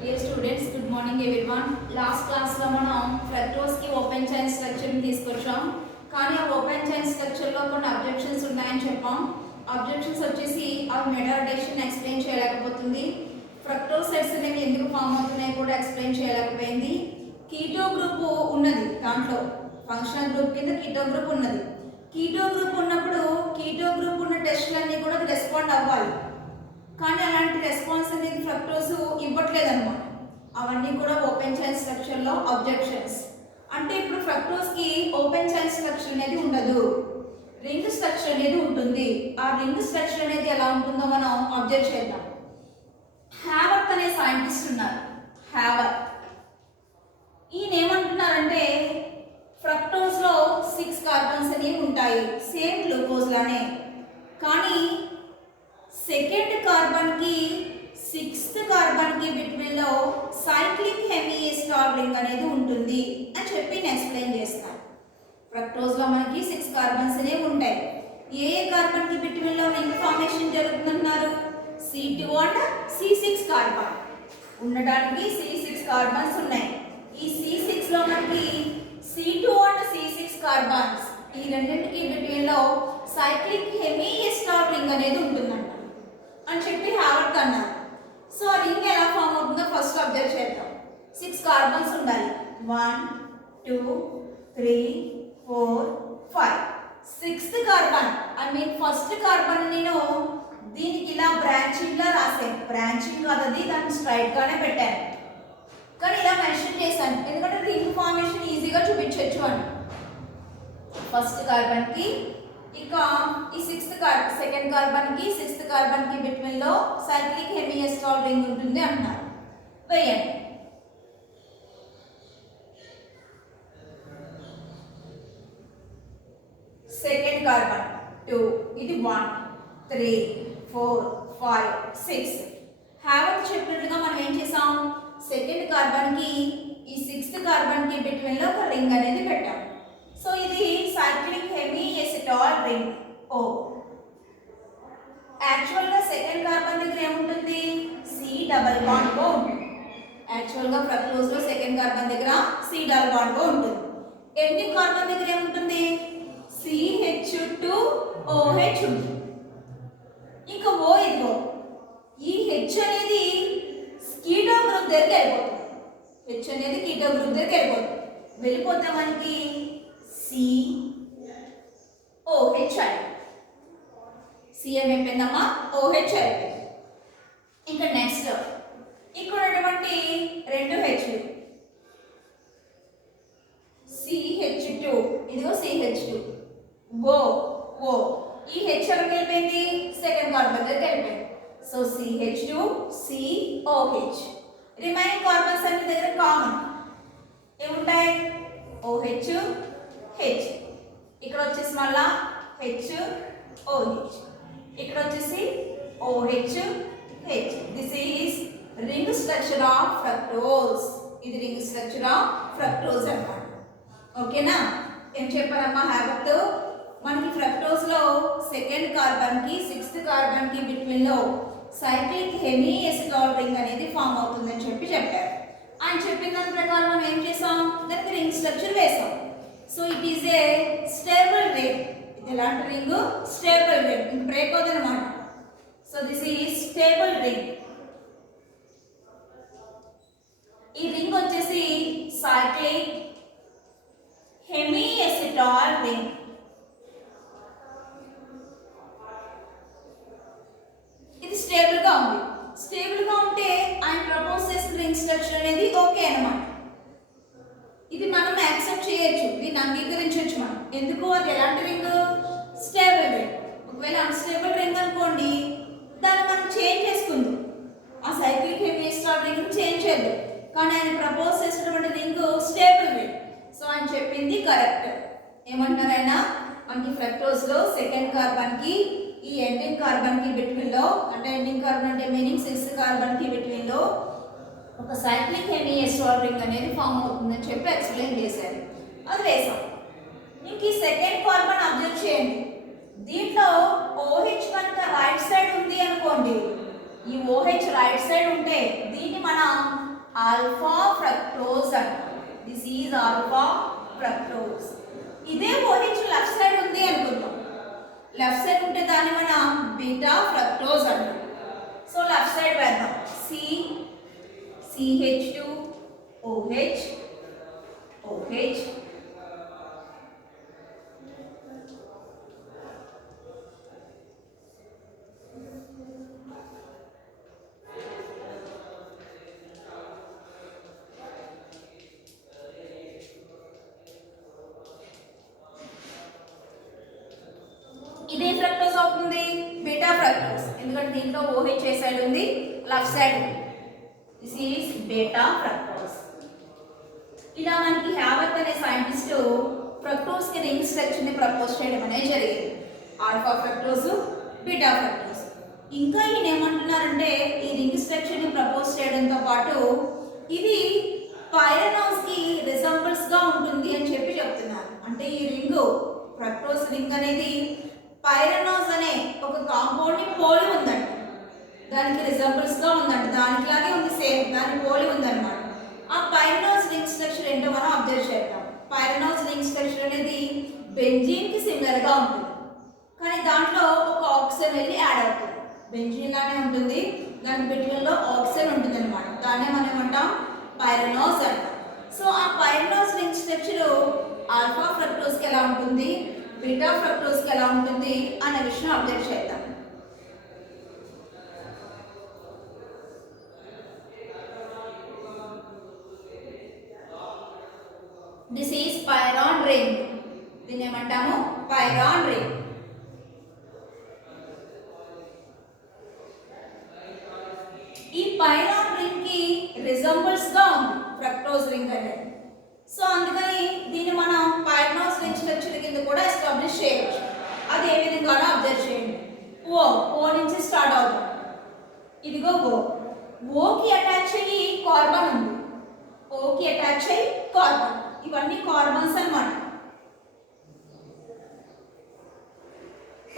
Dear students, good morning everyone. Last class లో మనం fructose కి ఓపెన్ చైన్ స్ట్రక్చర్ ని తీసుకొచ్చాం. కానీ ఆ ఓపెన్ చైన్ స్ట్రక్చర్ లో కొన్ని అబ్జెక్షన్స్ ఉన్నాయని చెప్పాం. అబ్జెక్షన్స్ వచ్చేసి అవి మెటాడేషన్ ఎక్స్ప్లెయిన్ చేయలేకపోతుంది. ఫ్రక్టోసైడ్స్ అనేవి ఎందుకు ఫామ్ అవుతున్నాయో కూడా ఎక్స్ప్లెయిన్ చేయలేకపోయింది. కీటో గ్రూప్ ఉన్నది దాంట్లో ఫంక్షనల్ గ్రూప్ కింద కీటో గ్రూప్ ఉన్నది. కీటో గ్రూప్ ఉన్నప్పుడు కీటో గ్రూప్ ఉన్న టెస్టులన్నీ కూడా రెస్పాండ్ అవ్వాలి. కానీ అలాంటి రెస్పాన్స్ అనేది ఫ్రక్టోస్ ఇవ్వట్లేదు అనమాట. అవన్నీ కూడా ఓపెన్ చైన్ స్ట్రక్చర్లో అబ్జెక్షన్స్. అంటే ఇప్పుడు ఫ్రక్టోస్కి ఓపెన్ చైన్ స్ట్రక్చర్ అనేది ఉండదు, రింగ్ స్ట్రక్చర్ అనేది ఉంటుంది. ఆ రింగ్ స్ట్రక్చర్ అనేది ఎలా ఉంటుందో మనం అబ్జర్వ్ చేద్దాం. హ్యావర్త్ అనే సైంటిస్ట్ ఉన్నారు. హ్యావర్త్ ఈయన ఏమంటున్నారంటే ఫ్రక్టోస్లో 6 కార్బన్స్ అనేవి ఉంటాయి సేమ్ గ్లూకోజ్ లానే. కానీ సెకండ్ కార్బన్ కి 6th కార్బన్ కి బిట్వీన్ లో సైక్లిక్ హెమిఎస్టాల్ రింగ్ అనేది ఉంటుంది అని చెప్పి నేను ఎక్స్ప్లెయిన్ చేస్తాను. ఫ్రక్టోజ్ లో మనకి 6 కార్బన్స్ అనేవి ఉంటాయి. ఏ కార్బన్ కి బిట్వీన్ లో రింగ్ ఫార్మేషన్ జరుగుతుందన్నారు? C2 అండ్ C6 కార్బన్ ఉండడానికి C6 కార్బన్స్ ఉన్నాయి. ఈ C6 లో మనకి C2 అండ్ C6 కార్బన్స్ ఈ రెండింటికి బిట్వీన్ లో సైక్లిక్ హెమిఎస్టాల్ రింగ్ అనేది ఉంటుందంట అని చెప్పి హ్యావర్త్ అన్నారు. సో ఆ రింగ్ ఎలా ఫామ్ అవుతుందో ఫస్ట్ అబ్జర్వ్ చేద్దాం. 6 కార్బన్స్ ఉండాలి. 1 2 3 4 5. 6th కార్బన్ ఫస్ట్ కార్బన్ నేను దీనికి ఇలా బ్రాంచింగ్ లా రాసాను. బ్రాంచింగ్ కాదది, దాన్ని స్ట్రైట్ గానే పెట్టాను. కానీ ఇలా మెన్షన్ చేశాను ఎందుకంటే రింగ్ ఫార్మేషన్ ఈజీగా చూపించవచ్చు అని. ఫస్ట్ కార్బన్ కి ఇక ఈ సెకండ్ కార్బన్ కి 6th కార్బన్ కి బిట్వీన్ లో సైక్లిక్ హెమిఎస్టాల్ రింగ్ ఉంటుంది అంటున్నారు. వేయండి. సెకండ్ కార్బన్ 2, ఇది 1 3 4 5 6. హ్యావర్త్ చెప్పినట్లుగా మనం ఏం చేసాం, సెకండ్ కార్బన్ కి ఈ 6th కార్బన్ కి బిట్వీన్ లో ఒక రింగ్ అనేది పెట్టాం. సో ఇది సైక్లిక్ హెమిఎస్టాల్ రింగ్ O. యాక్చువల్ గా సెకండ్ కార్బన్ దగ్గర ఏముంటుంది? C డబుల్ బాండ్ O ఉంటుంది. యాక్చువల్ గా ఫ్రక్టోజ్ లో సెకండ్ కార్బన్ దగ్గర C డబుల్ బాండ్ O ఉంటుంది. ఎండింగ్ కార్బన్ దగ్గర ఏముంటుంది? CH2OH ఉంటుంది. ఇంకా O ఇదిగో ఈ H అనేది కీటో గ్రూప్ దగ్గరికి వెళ్ళిపోతుంది. H అనేది కీటో గ్రూప్ దగ్గరికి వెళ్ళిపోతుంది. వెళ్ళిపోతే మనకి COH అయింది. C ఏమైపోయిందమ్మా? OH అయిపోయింది. ఇంకా నెక్స్ట్ ఇక్కడ ఉన్నటువంటి 2 Hలు CH2, ఇదిగో CH2 O ఈ H ఎక్కడికి వెళ్ళిపోయింది? సెకండ్ కార్బన్ దగ్గరికి వెళ్ళిపోయింది. So CH2 COH. Remaining carbons అన్ని దగ్గర కామన్ ఏముంటాయి? OH H. ఇక్కడ వచ్చేసి మళ్ళా HOH. ఇక్కడ వచ్చేసి OH H. This is ring structure of fructose. ఇది రింగ్ స్ట్రక్చర్ ఆఫ్ ఫ్రక్టోజ్ అన్నమాట. ఓకేనా? ఏం చెప్పారమ్మా హ్యావర్త్? మనకి ఫ్రక్టోజ్ లో సెకండ్ కార్బన్ కి 6th కార్బన్ కి బిట్వీన్ లో సైక్లిక్ హెమిఎస్టాల్ రింగ్ అనేది ఫామ్ అవుతుందని చెప్పారు. ఆయన చెప్పిన దాని ప్రకారం మనం ఏం చేసాం, దానికి రింగ్ స్ట్రక్చర్ వేసాం. So it is a stable ring. ఇది ఎలాంటి రింగ్? Stable ring. ఇంక బ్రేక్ అవుతుంది అనమాట. So this is stable ring. ఈ రింగ్ వచ్చేసి సైక్లిక్ హెమిఎస్టాల్ రింగ్. ఇది స్టేబుల్ గా ఉంది. స్టేబుల్ గా ఉంటే ఆయన ప్రపోజ్ చేసిన రింగ్ స్ట్రక్చర్ అనేది ఓకే అన్నమాట. ఇది మనం యాక్సెప్ట్ చేయొచ్చు, దీన్ని అంగీకరించవచ్చు మనం. ఎందుకు? అది ఎలాంటి రింగ్? Stable ring. ఒకవేళ అన్స్టేబుల్ రింగ్ అనుకోండి, దాన్ని మనం చేంజ్ చేసుకుందాం. ఆ సైక్లిక్ హెమిఎస్టాల్ రింగ్ చేంజ్ చేద్దాం. కానీ ఆయన ప్రపోజ్ చేసినటువంటి రింగ్ స్టేబుల్ రింగ్. సో ఆయన చెప్పింది కరెక్ట్. ఏమంటున్నారు ఆయన? మనకి ఫ్రక్టోజ్ లో సెకండ్ కార్బన్ కి ఈ ఎండింగ్ కార్బన్ కి బిట్వీన్ లో, అంటే ఎండింగ్ కార్బన్ అంటే మీనింగ్ 6th కార్బన్ కి బిట్వీన్ లో ఒక సైక్లిక్ హెమిఎస్టాల్ రింగ్ అనేది ఫామ్ అవుతుందని చెప్పి ఎక్స్ప్లెయిన్ చేశారు. అది వేసాం. ఇంక ఈ సెకండ్ కార్బన్ అబ్జర్వ్ చేయండి. దీంట్లో OH కనుక రైట్ సైడ్ ఉంది అనుకోండి, ఈ OH రైట్ సైడ్ ఉంటే దీన్ని మనం ఆల్ఫా ఫ్రక్టోజ్ అంటాం. This is alpha fructose. ఇదే OH లెఫ్ట్ సైడ్ ఉంది అనుకుందాం. లెఫ్ట్ సైడ్ ఉంటే దాన్ని మనం బీటా ఫ్రక్టోజ్ అంటాం. సో లెఫ్ట్ సైడ్ వేద్దాం. CH2OH OH ఇదే ఫ్రక్టోజ్ అవుతుంది, బీటా ఫ్రక్టోజ్. ఎందుకంటే దీంట్లో OH ఏ సైడ్ ఉంది, లెఫ్ట్ సైడ్ ఉంది. This is beta fructose. ఇలా మనకి హ్యావర్త్ అనే సైంటిస్ట్ ఫ్రక్టోజ్ కి రింగ్ స్ట్రక్చర్ ని ప్రపోజ్ చేయడం అనేది జరిగింది. Alpha fructose, beta fructose. ఇంకా ఈయన ఏమంటున్నారంటే ఈ రింగ్ స్ట్రక్చర్ ని ప్రపోజ్ చేయడంతో పాటు ఇది పైరనోస్ కి రిజంబుల్స్ గా ఉంటుంది అని చెప్పి చెప్తున్నారు. అంటే ఈ రింగ్ ఫ్రక్టోజ్ రింగ్ అనేది పైరనోస్ అనే ఒక కాంపౌండ్ ని పోలి ఉందంట. దానికి రిజంబుల్స్ గా ఉందంట. దానిలాగే ఉంది, సేమ్ దాని పోలి ఉందన్నమాట. ఆ పైరనోస్ రింగ్ స్ట్రక్చర్ ఏంటో మనం అబ్జర్వ్ చేద్దాం. పైరనోస్ రింగ్ స్ట్రక్చర్ అనేది బెంజీన్ కి సిమిలర్ గా ఉంటుంది, కానీ దాంట్లో ఒక ఆక్సిజన్ వెళ్ళి యాడ్ అవుతుంది. బెంజీన్ లానే ఉంటుంది, దాని బిట్వీన్లో ఆక్సిజన్ ఉంటుంది అనమాట. దాన్నే మనం ఏమంటాం, పైరనోస్ అంటాం. సో ఆ pyranose ring structure alpha fructose కి ఎలా ఉంటుంది, బీటా ఫ్రక్టోజ్ కి ఎలా ఉంటుంది అనే విషయం అబ్జర్వ్ చేద్దాం. This is పైరాన్ ring. దీన్ని ఏమంటాము, పైరాన్ రింగ్. ఈ పైరాన్ రింగ్ కి రిజంబుల్స్ గా ఉంది ఫ్రక్టోజ్ రింగ్ అనేది. సో అందుకని దీన్ని మనం పైరనోస్ రింగ్ స్ట్రక్చర్ కింద కూడా ఎస్టాబ్లిష్ చేయవచ్చు. అది ఏ విధంగానో అబ్జర్వ్ చేయండి. ఓ నుంచి స్టార్ట్ అవుతుంది. ఇదిగో ఓకి అటాచ్ అయ్యి కార్బన్ ఉంది. ఓకి అటాచ్ అయ్యి కార్బన్, ఇవన్నీ కార్బన్స్ అన్నమాట.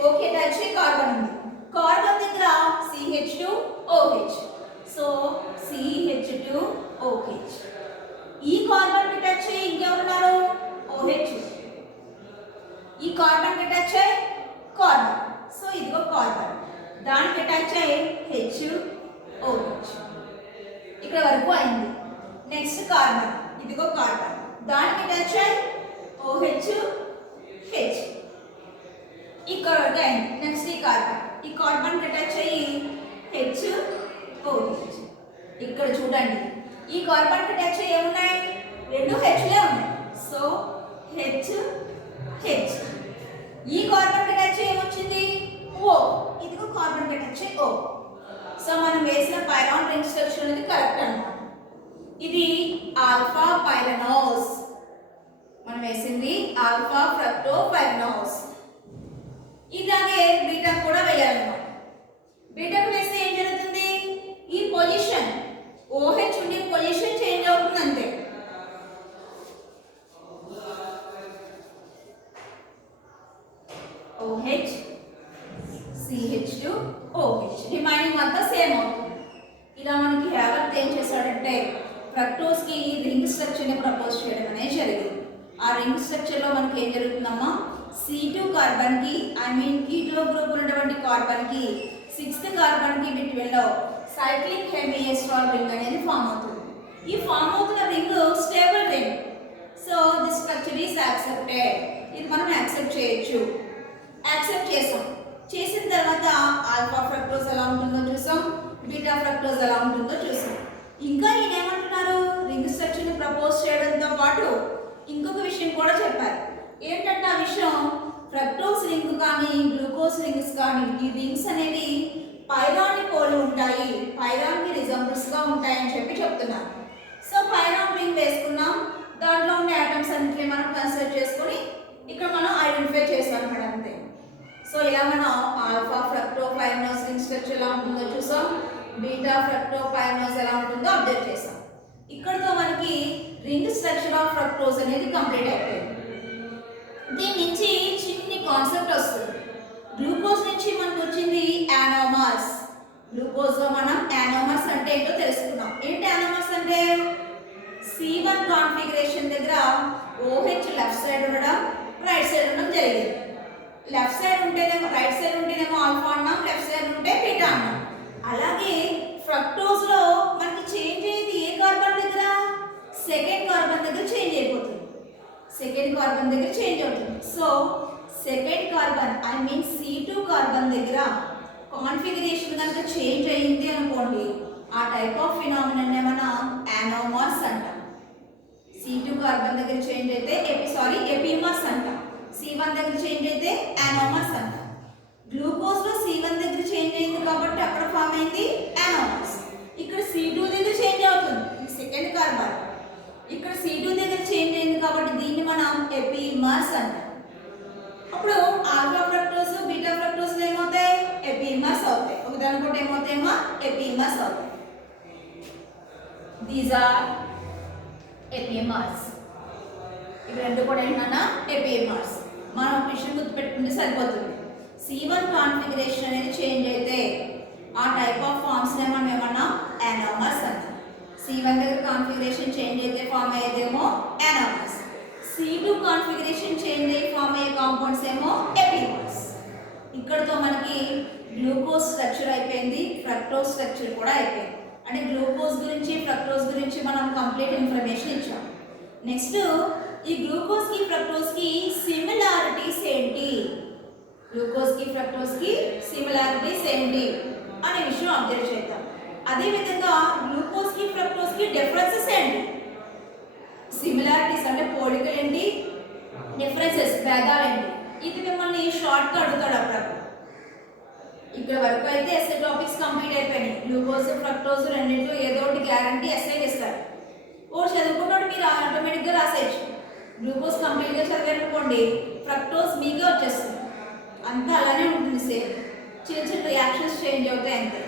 ఓకి అటాచ్ అయ్యి కార్బన్ ఉంది. కార్బన్ దగ్గర CH2OH. So CH2OH. ఈ కార్బన్ కి టచ్ అయ్యి ఇంకెవరున్నారు, OH. ఈ కార్బన్ కి టచ్ అయ్యి కార్బన్. సో ఇదిగో కార్బన్, దానికి టచ్ అయ్యి HOH. ఇక్కడ వరకు అయింది. నెక్స్ట్ కార్బన్, ఇదిగో కార్బన్, దానికి టచ్ అయ్యి OH H. ఇక్కడ వరకు అయింది. నెక్స్ట్ ఈ కార్బన్ కి టచ్ అయ్యి HOH. ఇక్కడ చూడండి, ఈ కార్బన్ కి టచ్ అయ్యి ఏమున్నాయి, రెండు Hలే ఉన్నాయి. So H. ఈ కార్బన్ కి టచ్ అయ్యి ఏమొచ్చింది, O. ఇదిగో కార్బన్ కి టచ్ అయ్యి O. సో మనం వేసిన పైరాన్ రింగ్ స్ట్రక్చర్ అనేది కరెక్ట్ అన్నమాట. ఇది ఆల్ఫా పైరనోస్. మనం వేసింది ఆల్ఫా ఫ్రక్టో పైరనోస్. ఇలాగే బీటా కూడా వేయాలన్నమాట. బీటాకు వేస్తే ఏం జరుగుతుంది, ఈ పొజిషన్ OH ఉండే పొజిషన్ చేంజ్ అవుతుంది అంతే. OH CH2OH రిమైనింగ్ అంతా సేమ్ అవుతుంది. ఇలా మనకి హ్యావర్త్ ఏం చేశాడంటే ఫ్రక్టోజ్ కి రింగ్ స్ట్రక్చర్ ని ప్రపోజ్ చేయడం అనేది జరిగింది. ఆ రింగ్ స్ట్రక్చర్ లో మనకి ఏం జరుగుతుందమ్మా, C2 కార్బన్ కి కీటో గ్రూప్ ఉన్నటువంటి కార్బన్ కి 6th కార్బన్ కి బిట్వీన్ లో సైక్లిక్ హెవీ ఎస్ట్రాల్ రింగ్ అనేది ఫామ్ అవుతుంది. ఈ ఫామ్ అవుతున్న ring stable ring. So this structure is accepted. ఇది మనం యాక్సెప్ట్ చేయొచ్చు. యాక్సెప్ట్ చేసిన తర్వాత ఆల్ఫా ఫ్రక్టోజ్ ఎలా ఉంటుందో చూసాం, బీటా ఫ్రక్టోజ్ ఎలా ఉంటుందో చూసాం. ఇంకా ఈయన ఏమంటున్నారు, రింగ్ స్ట్రక్చర్ ని ప్రపోజ్ చేయడంతో పాటు ఇంకొక విషయం కూడా చెప్పారు. ఏంటంటే ఆ విషయం, ఫ్రక్టోజ్ రింగ్ కానీ గ్లూకోజ్ రింగ్స్ కానీ ఈ రింగ్స్ అనేవి పైరాన్ ని పోలి ఉంటాయి, పైరాన్ కి రిజంబుల్స్ గా ఉంటాయని చెప్పి చెప్తున్నారు. సో పైరాన్ రింగ్ వేసుకున్నాం, దాంట్లో ఉండే ఆటమ్స్ అన్నిటిని మనం కన్సిడర్ చేసుకొని ఇక్కడ మనం ఐడెంటిఫై చేసాం మేడం అంతే. సో ఇలా మనం alpha fructo pyranose ring structure ఎలా ఉంటుందో చూసాం, బీటా ఫ్రక్టో పైరనోస్ ఎలా ఉంటుందో అబ్జర్వ్ చేసాం. ఇక్కడతో మనకి రింగ్ స్ట్రక్చర్ ఆఫ్ ఫ్రక్టోజ్ అనేది కంప్లీట్ అయిపోయింది. దీని నుంచి చిన్ని కాన్సెప్ట్ వస్తుంది. గ్లూకోజ్ నుంచి మనకు వచ్చింది యానోమర్స్. గ్లూకోజ్ లో మనం యానోమర్స్ అంటే ఏంటో తెలుసుకున్నాం. ఏంటి యానోమర్స్ అంటే, కాన్ఫిగరేషన్ దగ్గర OH లెఫ్ట్ సైడ్ ఉండడం రైట్ సైడ్ ఉండడం జరిగింది. లెఫ్ట్ సైడ్ ఉంటేనేమో రైట్ సైడ్ ఉంటేనేమో ఆల్ఫా అన్నాం, లెఫ్ట్ సైడ్ ఉంటే బీటా అన్నాం. అలాగే ఫ్రక్టోజ్ లో మనకి చేంజ్ అయ్యేది ఏ కార్బన్ దగ్గర? సెకండ్ కార్బన్ దగ్గర చేంజ్ అయిపోతుంది. సెకండ్ కార్బన్ దగ్గర చేంజ్ అవుతుంది. So second carbon I mean C2 carbon దగ్గర కాన్ఫిగరేషన్ కనుక చేంజ్ అయ్యింది అనుకోండి, ఆ టైప్ ఆఫ్ ఫినామినన్ మనం యానోమర్స్ అంటాం. C2 కార్బన్ దగ్గర చేంజ్ అయితే ఎపిమర్స్ అంటాం. C1 దగ్గర చేంజ్ అయితే యానోమర్స్ అంటాం. గ్లూకోజ్ లో C1 దగ్గర చేంజ్ అయింది కాబట్టి అక్కడ ఫామ్ అయింది యానోమర్స్. ఇక్కడ C2 దగ్గర చేంజ్ అవుతుంది, సెకండ్ కార్బన్. ఇక్కడ C2 దగ్గర చేంజ్ అయింది కాబట్టి దీన్ని మనం ఎపిమర్స్ అంటాం. అప్పుడు ఆల్ఫా ఫ్రక్టోస్ బీటా ఫ్రక్టోస్ ఏమవుతాయి? ఎపిమర్స్ అవుతాయి. ఒకదానికోటి ఏమవుతాయేమో ఎపిమర్స్ అవుతాయి. These are epimers. ఇవి రెండు కూడా ఏంటన్నా ఎపిమర్స్. మనం ఒక విషయం గుర్తుపెట్టుకుంటే సరిపోతుంది. C1 కాన్ఫిగరేషన్ అనేది చేంజ్ అయితే ఆ టైప్ ఆఫ్ ఫార్మ్స్ మనం ఏమన్నా యానోమర్స్ అంటాం. C1 దగ్గర కాన్ఫిగరేషన్ చేంజ్ అయితే ఫామ్ అయ్యేదేమో యానోమర్స్. C2 కాన్ఫిగరేషన్ చేంజ్ అయ్యి ఫామ్ అయ్యే కాంపౌండ్స్ ఏమో ఎపిమర్స్. ఇక్కడతో మనకి గ్లూకోజ్ స్ట్రక్చర్ అయిపోయింది, ఫ్రక్టోజ్ స్ట్రక్చర్ కూడా అయిపోయింది. అంటే గ్లూకోజ్ గురించి ఫ్రక్టోజ్ గురించి మనం కంప్లీట్ ఇన్ఫర్మేషన్ ఇచ్చాం. నెక్స్ట్ ఈ గ్లూకోజ్ కి ఫ్రక్టోజ్ కి సిమిలారిటీస్ ఏంటి? గ్లూకోజ్ కి ఫ్రక్టోజ్ కి సిమిలారిటీస్ ఏంటి అనే విషయం అబ్జర్వ్ చేద్దాం. అదే విధంగా గ్లూకోజ్ కి ఫ్రక్టోజ్ కి డిఫరెన్సెస్ ఏంటి? సిమిలారిటీస్ అంటే పోలికలు ఏంటి, డిఫరెన్సెస్ భేదాలు ఏంటి? ఇది మిమ్మల్ని షార్ట్ గా అడుగుతాడు అప్పుడప్పుడు. ఇక్కడ వరకు అయితే ఎస్ఏ టాపిక్స్ కంప్లీట్ అయిపోయినాయి. గ్లూకోజ్ ఫ్రక్టోజ్ రెండింటిలో ఏదో ఒకటి గ్యారంటీ ఎస్ఏ ఇస్తారు. ఓ చదువుకున్నాడు మీరు ఆటోమేటిక్గా రాసేయచ్చు. గ్లూకోజ్ కంప్లీట్గా చదివారనుకోండి, ఫ్రక్టోజ్ మీకే వచ్చేస్తుంది. అంతా అలానే ఉంటుంది, సేమ్. చిన్న చిన్న రియాక్షన్స్ చేంజ్ అవుతాయి అంతే.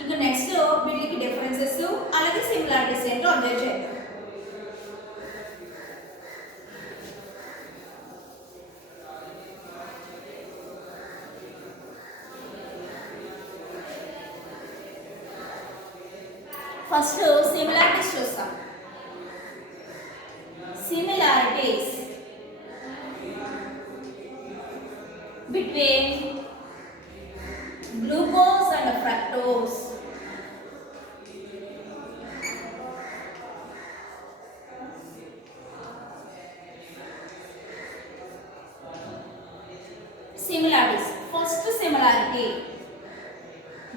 ఇంకా నెక్స్ట్ వీటికి డిఫరెన్సెస్ అలాగే సిమిలారిటీస్ ఏంటో అబ్జర్వ్ చేద్దాం. ఫస్ట్ సిమిలారిటీస్ చూస్తాం. Similarities between glucose and fructose. Similarities. First similarity.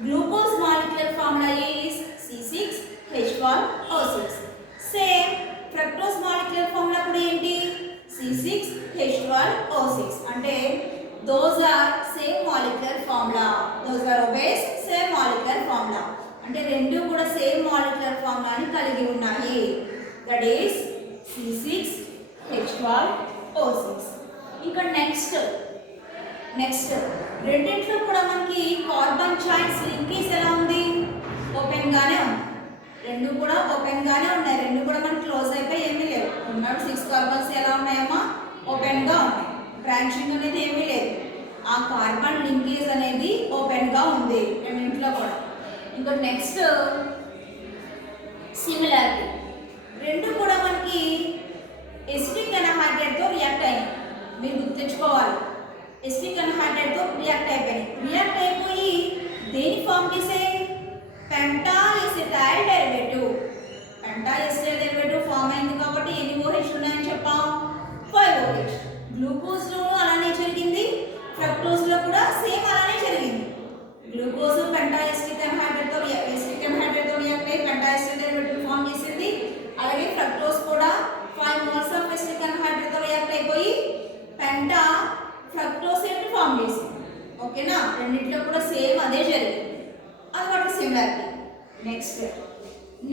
Glucose molecular formula is C6H12O6. Same fructose molecular formula kuda enti C6H12O6. Ante those are same molecular formula. Those are obeys same molecular formula. Ante rendu kuda same molecular formula ni kaligi unnayi. That is C6H12O6. Inka next రెండింటిలో కూడా మనకి carbon chains linkage ఎలా ఉంది? Open గానే ఉంది. రెండు కూడా open గానే ఉన్నాయి. రెండు కూడా మనకి క్లోజ్ అయిపోయి ఏమీ లేవు. ఉన్నాడు 6 కార్బన్స్ ఎలా ఉన్నాయమ్మా? ఓపెన్ గా ఉన్నాయి. బ్రాంచింగ్ అనేది ఏమీ లేదు. ఆ కార్బన్ లింకేజ్ అనేది ఓపెన్ గా ఉంది రెండింటిలో కూడా. ఇంకా నెక్స్ట్ సిమిలారిటీ. రెండు కూడా మనకి ఎసిటిక్ ఎన్హైడ్రేట్ తో రియాక్ట్ అయ్యాయి. మీరు గుర్తుంచుకోవాలి, ఎసిటిక్ ఎన్హైడ్రేట్ తో రియాక్ట్ అయిపోయి దేని ఫామ్ చేసే? పెంటాఎసిటైల్ డెరివేటివ్. పెంటాఎసిటైల్ డెరివేటివ్ ఫామ్ అయింది కాబట్టి ఎన్ని OH ఉన్నాయని చెప్పాం? 5 OH. గ్లూకోజ్ లో అలానే జరిగింది, ఫ్రక్టోజ్ లో కూడా సేమ్ అలానే జరిగింది. గ్లూకోజ్ పెంటాఎసిటిక్ ఎన్హైడ్రేట్ తో రియాక్ట్ అయ్యి పెంటాఎసిటైల్ డెరివేటివ్ ఫామ్ చేసింది. అలాగే ఫ్రక్టోజ్ కూడా 5 moles ఆఫ్ ఎసిటిక్ ఎన్హైడ్రేట్ తో రియాక్ట్ అయిపోయి పెంటా ఫ్రక్టోజ్ ని ఫామ్ చేసింది. ఓకేనా? రెండింటిలో కూడా సేమ్ అదే జరిగింది. అదొకటి సిమిలారిటీ.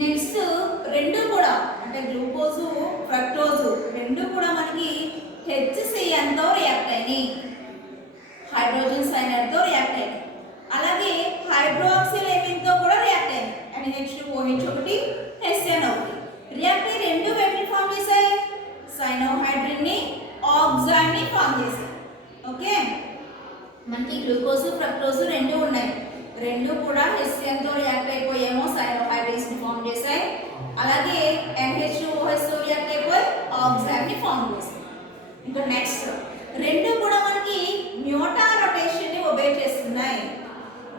నెక్స్ట్ రెండు కూడా అంటే గ్లూకోజ్ ఫ్రక్టోజ్ రెండు కూడా మనకి HCN తో రియాక్ట్ అయినాయి, హైడ్రోజన్ సైనైడ్ తో రియాక్ట్ అయినాయి. అలాగే హైడ్రాక్సిల్ ఎమిన్ తో కూడా రియాక్ట్ అయినాయి. NH2OH ఒకటి HCN ఒకటి రియాక్ట్ అయ్యి రెండు వెంటనే ఫామ్ చేశాయి. సైనోహైడ్రిన్ ని ఆక్సాన్ ని ఫామ్ చేశాయి. ఓకే, మనకి గ్లూకోజ్ ఫ్రక్టోజ్ రెండు ఉన్నాయి. రెండు కూడా HCN తో రియాక్ట్ అయిపోయేమో సైనోహైడ్రేట్స్ ని ఫామ్ చేశాయి. అలాగే NH2OH తో ఫామ్ చేస్తుంది. ఇంకా నెక్స్ట్ రెండు కూడా మనకి మ్యూటా రొటేషన్ ని ఒబే చేస్తున్నాయి.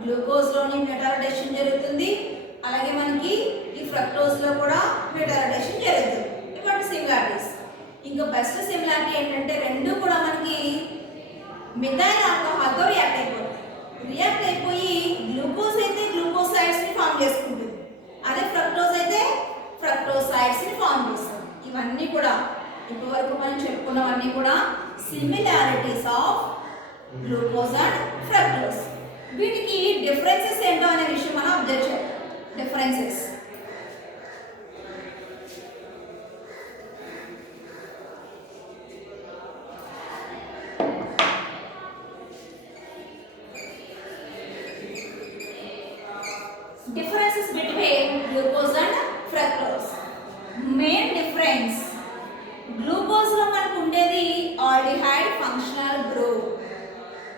గ్లూకోజ్ లోని మ్యూటా రొటేషన్ జరుగుతుంది, అలాగే మనకి ఈ ఫ్రక్టోజ్ లో కూడా మ్యూటా రొటేషన్ జరుగుతుంది. ఇటువంటి సిమిలారిటీస్. ఇంకా బెస్ట్ సిమిలారిటీ ఏంటంటే రెండు కూడా మనకి మిథైల్ ఆల్కహాల్ తో రియాక్ట్ అయిపోయి గ్లూకోజ్ అయితే గ్లూకోసైడ్స్ ని ఫామ్ చేసుకుంటుంది, అదే ఫ్రక్టోజ్ అయితే ఫ్రక్టోసైడ్స్ ని ఫామ్ చేస్తుంది. ఇవన్నీ కూడా ఇప్పటివరకు మనం చెప్పుకున్నవన్నీ కూడా similarities of glucose and fructose. వీటికి డిఫరెన్సెస్ ఏంటో అనే విషయం మనం అబ్జర్వ్ చేయాలి. Differences differences between glucose and fructose. Main difference, glucose లో మనకు ఉండేది ఆల్డిహైడ్ ఫంక్షనల్ గ్రూప్,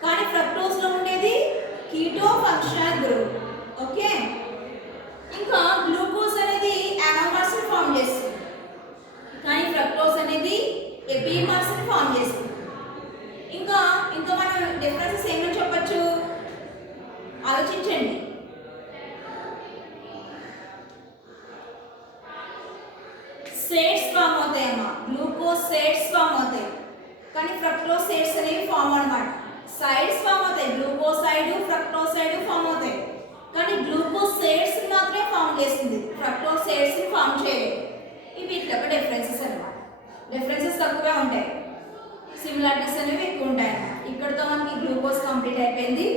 కానీ ఫ్రక్టోజ్ లో ఉండేది కీటో ఫంక్షనల్ గ్రూప్. ఓకే, ఇంకా గ్లూకోజ్ అనేది అనోమర్స్ ని ఫామ్ చేస్తుంది, కానీ ఫ్రక్టోజ్ అనేది ఎపిమర్స్ ని ఫామ్ చేస్తుంది. ఇంకా మనం డిఫరెన్సెస్ ఏమని చెప్పొచ్చు ఆలోచించండి. सेट्स फॉर्म होते हैं, ग्लूकोज सेट्स फॉर्म होते हैं, కానీ ఫ్రక్టోజ్ सेट्स అనేవి ఫామ్ అన్నమాట. సైడ్స్ ఫామ్ అవుతాయి, గ్లూకోసైడ్ ఫ్రక్టోసైడ్ ఫామ్ అవుతాయి, కానీ గ్లూకోజ్ सेट्स మాత్రమే ఫామ్ చేస్తుంది, ఫ్రక్టోజ్ सेट्स ని ఫామ్ చేయలేదు. ఇవి ఇట్లా డిఫరెన్సెస్ అన్నమాట. డిఫరెన్సెస్ తక్కువే ఉంటాయి, సిమిలారిటీస్ అనేవి ఎక్కువ ఉంటాయి అన్నమాట. ఇక్కడతో మనకి గ్లూకోజ్ కంప్లీట్ అయిపోయింది,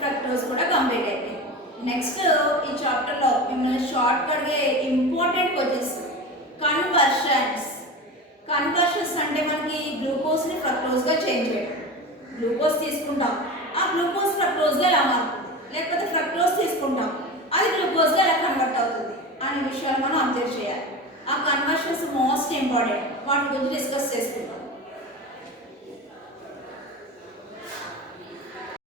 ఫ్రక్టోజ్ కూడా కంప్లీట్ అయిపోయింది. నెక్స్ట్ ఈ చాప్టర్లో మిమ్మల్ని షార్ట్ కట్గా ఇంపార్టెంట్ క్వశ్చన్స్ కన్వర్షన్స్ అంటే మనకి గ్లూకోజ్ ని ఫ్రక్టోజ్ గా చేంజ్ చేయడం. గ్లూకోజ్ తీసుకుంటాం, ఆ గ్లూకోజ్ ఫ్రక్టోజ్ గా ఎలా మారుతుంది, లేకపోతే ఫ్రక్టోజ్ తీసుకుంటాం, అది గ్లూకోజ్ గా ఎలా కన్వర్ట్ అవుతుంది అనే విషయాలు మనం అబ్జర్వ్ చేయాలి. ఆ కన్వర్షన్స్ మోస్ట్ ఇంపార్టెంట్, వాటి గురించి డిస్కస్ చేసుకుంటాం.